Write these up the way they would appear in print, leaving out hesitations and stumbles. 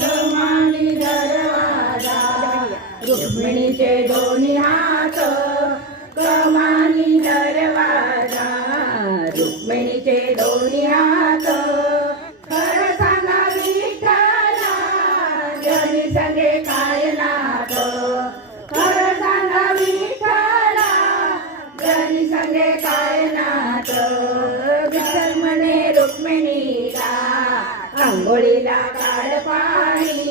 कमानी दरवाजा रुक्मिणीचे दोन्ही हात कमानी दरवाजा रुक्मिणीचे दोन्ही हात खरं सांगा विठ्ठला जनी सगळे काय नाथ खरं सांगा विठ्ठला जनी सगळे काय नाथ विठ्ठल म्हणे रुक्मिणीला आंघोळीला काढ पाणी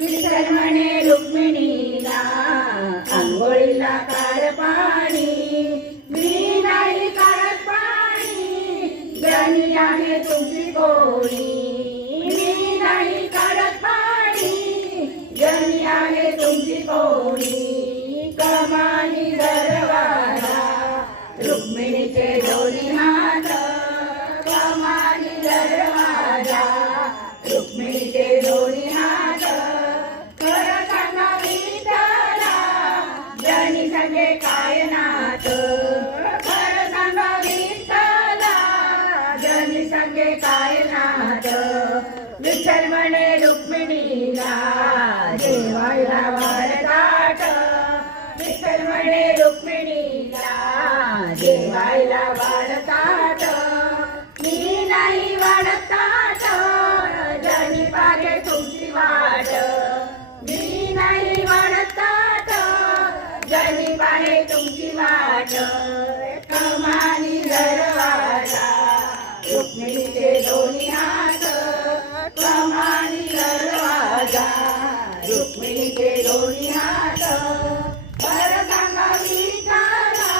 विठ्ठल म्हणे रुक्मिणीला आंघोळीला काढ पाणी मी नाही काढत पाणी जनी आहे तुमची कोणी मी नाही काढत पाणी जनी आहे तुमची कोणी कमानी दरवाजा रुक्मिणीचे दोन्ही हात कमानी दरवाजा रुक्मिणीचे दोन्ही हात खरं सांगा विठ्ठला जनी सगळे काय नाथ खरं सांगा विठ्ठला जनी सगळे काय नाथ विठ्ठल म्हणे रुक्मिणीला जेवायला वाढताट विठ्ठल म्हणे रुक्मिणीला जेवायला वाढताट मी नाही वाढताट जनी पागे तुमची वाट मी नाही वाढताट जनी पागे तुमची वाट कमानी दरवाजा रुक्मिणीचे दोन्ही हात कमानी दरवाजा रुक्मिणीचे दोन्ही हात खरं सांगा विठ्ठला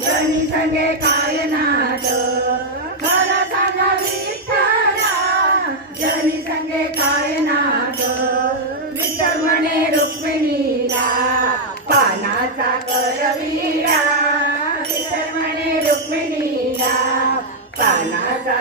जनी सगळे काय नाथ खरं सांगा विठ्ठला जनी सगळे काय नाथ विठ्ठल म्हणे रुक्मिणीला पानाचा करविरा विठ्ठल म्हणे रुक्मिणीला पानाचा